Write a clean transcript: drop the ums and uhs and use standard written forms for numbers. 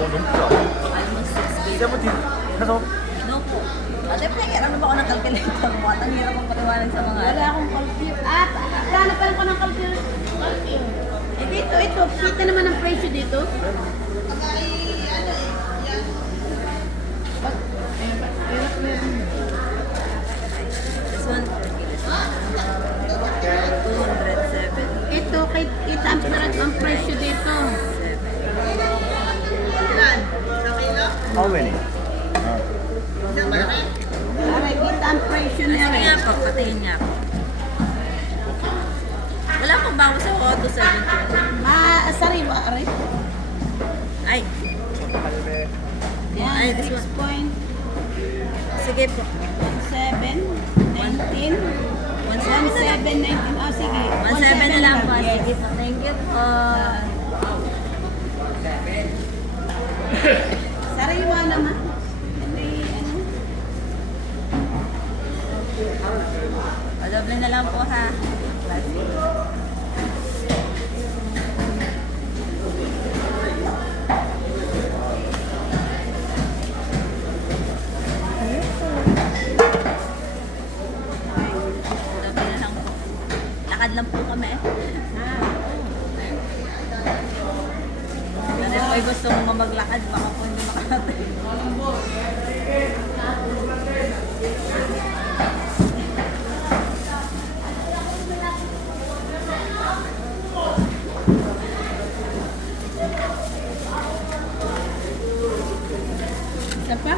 너무 크다. Almost 6 세븐틴 해서 No po. Ate, nagkaroon ba ako ng calculator mo? At ang hirap ang paliwanag sa mga Wala akong calculator. Hanapan ko ng calculator. Eh dito, ito. Kita naman ang presyo dito. This one, 207. Ito, kita ang presyo dito. how many? Aray, kita ang presyo niya. Sige nga po, patayin niya ako. Wala pong bawas sa auto 70. Sariwa, aray. Ay, Yan, Ay, this one. 6.17, sige po. 19, 17, 19. Oh, sige. 17 na lang po. Yes. Sige po. Thank you po. Sariwa naman. Hindi, ano. O, doble na lang po ha. Doble na lang po. Lakad lang po kami. Kasi po ay gusto mo maglakad, baka po hindi makakatay. Isa pa.